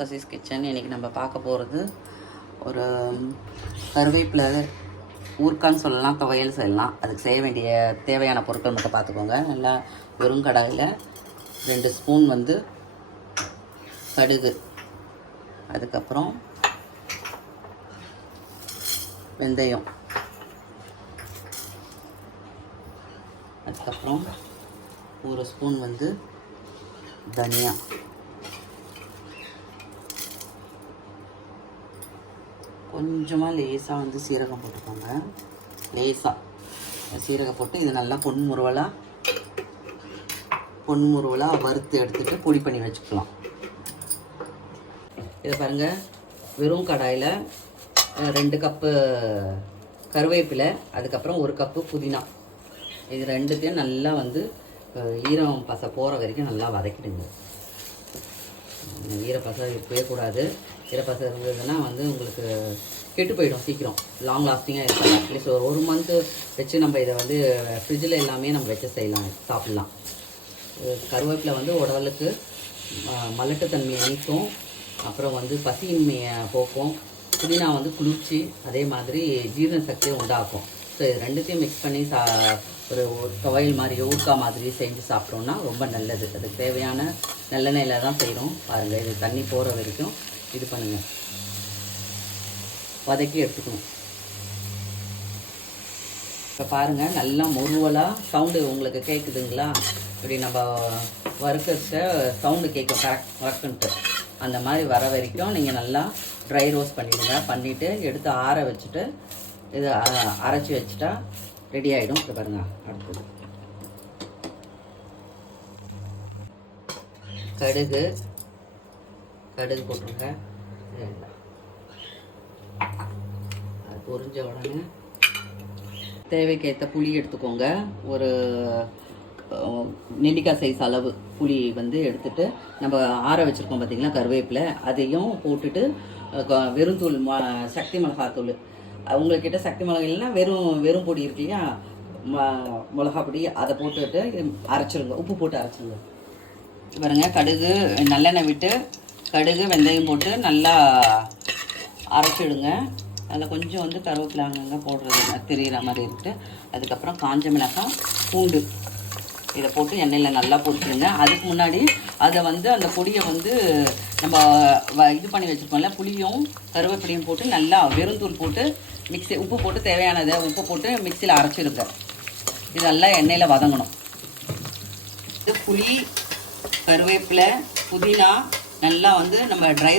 Sasi's kitchen. இன்றைக்கி நம்ம பார்க்க போகிறது ஒரு கருவேப்பிலை ஊறுக்கான்னு சொல்லலாம், துவையல் செய்யலாம். அதுக்கு செய்ய வேண்டிய தேவையான பொருட்கள் மட்டும் பார்த்துக்கோங்க. நல்லா வெறும் கடாயில் 2 ஸ்பூன் வந்து கடுகு, அதுக்கப்புறம் வெந்தயம், அதுக்கப்புறம் 1 ஸ்பூன் வந்து தனியா, கொஞ்சமாக லேசாக வந்து சீரகம் போட்டுக்கோங்க. லேசாக சீரகம் போட்டு இது நல்லா பொன்முருவலாக வறுத்து எடுத்துகிட்டு பொடி பண்ணி வச்சுக்கலாம். இதை பாருங்கள், வெறும் கடாயில் 2 கப்பு கருவேப்பிலை, அதுக்கப்புறம் 1 கப்பு புதினா, இது ரெண்டுத்தையும் நல்லா வந்து ஈரம் பசை போகிற வரைக்கும் நல்லா வதக்கிடுங்க. ஈரப்பசை இருக்கவே கூடாது. ஈரப்பசை இருந்ததுன்னா வந்து உங்களுக்கு கெட்டு போயிடும், சீக்கிரம் லாங் லாஸ்டிங்காக இருக்காது. அட்லீஸ்ட் ஒரு 1 மந்த்து வச்சு நம்ம இதை வந்து ஃப்ரிட்ஜில் எல்லாமே நம்ம வச்சு செய்யலாம், சாப்பிட்லாம். கருவேப்பிலை வந்து உடலுக்கு மலட்டுத்தன்மையை நீக்கும், அப்புறம் வந்து பசியின்மையை போக்கும். புதினா வந்து குளிர்ச்சி, அதே மாதிரி ஜீரண சக்தியை உண்டாக்கும். ஸோ இது ரெண்டுத்தையும் மிக்ஸ் பண்ணி ஒரு துவையல் மாதிரி ஊறுக்காய் மாதிரி செஞ்சு சாப்பிட்டோம்னா ரொம்ப நல்லது. அதுக்கு தேவையான நல்லெண்ணெயில் தான் செய்கிறோம். பாருங்கள், இது தண்ணி போகிற வரைக்கும் இது பண்ணுங்கள், வதக்கி எடுத்துக்கணும். இப்போ பாருங்கள், நல்லா முருவலாக சவுண்டு உங்களுக்கு கேட்குதுங்களா? இப்படி நம்ம வறுக்க சவுண்டு கேட்கும் கரெக்டுன்ட்டு. அந்த மாதிரி வர வரைக்கும் நீங்கள் நல்லா ட்ரை ரோஸ்ட் பண்ணிவிடுங்க. பண்ணிவிட்டு எடுத்து ஆற வச்சுட்டு இது அரைச்சி வச்சுட்டா ரெடி ஆகிடும். இது பாருங்கள், அடுத்தது கடுகு போட்டுருங்க. அது பொரிஞ்ச உடனே தேவைக்கேற்ற புளி எடுத்துக்கோங்க. ஒரு நெல்லிக்காய் சைஸ் அளவு புளி வந்து எடுத்துகிட்டு நம்ம ஆற வச்சுருக்கோம் பார்த்தீங்களா கருவேப்பிலை, அதையும் போட்டுட்டு வெறும் தூள் சக்தி மிளகாத்தூள், உங்கள்கிட்ட சக்தி மிளகா இல்லைன்னா வெறும் பொடி இருக்கு இல்லையா, மிளகா பொடி, அதை போட்டுட்டு அரைச்சிருங்க, உப்பு போட்டு அரைச்சிருங்க. பாருங்க, கடுகு நல்லெண்ணெய் விட்டு கடுகு வெந்தயம் போட்டு நல்லா அரைச்சிடுங்க. அதில் கொஞ்சம் வந்து கருவேப்பிலை அங்கங்கே போடுறது தெரிகிற மாதிரி இருக்குது. அதுக்கப்புறம் காஞ்ச மிளகாய், பூண்டு, இதை போட்டு எண்ணெயில் நல்லா பொரிச்சிடுங்க. அதுக்கு முன்னாடி அதை வந்து அந்த பொடியை வந்து நம்ம இது பண்ணி வச்சுருக்கோம்ல, புளியும் கருவேப்பிலையும் போட்டு நல்லா வெறுந்தூள் போட்டு உப்பு போட்டு தேவையானதை உப்பு போட்டு மிக்சியில் அரைச்சிடுங்க. இது நல்லா எண்ணெயில் வதங்கணும். இது புளி, கருவேப்பிலை, புதினா நல்லா வந்து நம்ம ட்ரை